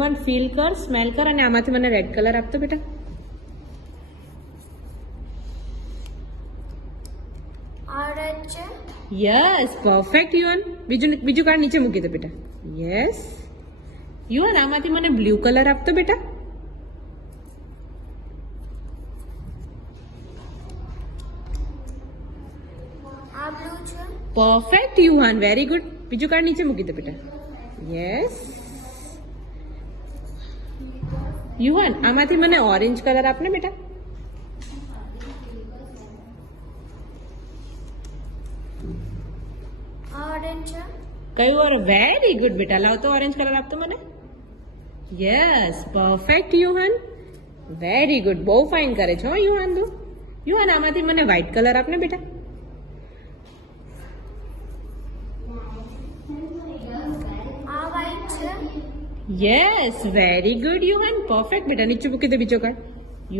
યુવાન ફીલ કર, સ્મેલ કર અને આમાંથી મને રેડ કલર આપતો બેટા. ઓરેન્જ. યસ, પરફેક્ટ યુવાન. બીજું કાર્ડ નીચે મૂકી દે બેટા. યસ યુવાન, આમાંથી મને બ્લુ કલર આપતો બેટા. આ બ્લુ છે. પરફેક્ટ યુવાન, વેરી ગુડ. બીજું કાર્ડ નીચે મૂકી દે બેટા. યસ યુવાન, આમાંથી મને ઓરેન્જ કલર આપને બેટા. ઓરેન્જ છે. કયું? વેરી ગુડ બેટા. લાવ તો ઓરેન્જ કલર આપતો મને. યસ, પરફેક્ટ યુવાન, વેરી ગુડ. બહુ ફાઇન કરે છે હો યુવાન તું. યુવાન, આમાંથી મને વ્હાઇટ કલર આપને બેટા. આ વ્હાઈટ છે. યસ, વેરી ગુડ યુવાન, પરફેક્ટ બેટા. નીચે મૂકી દે બીજો કાર્ડ.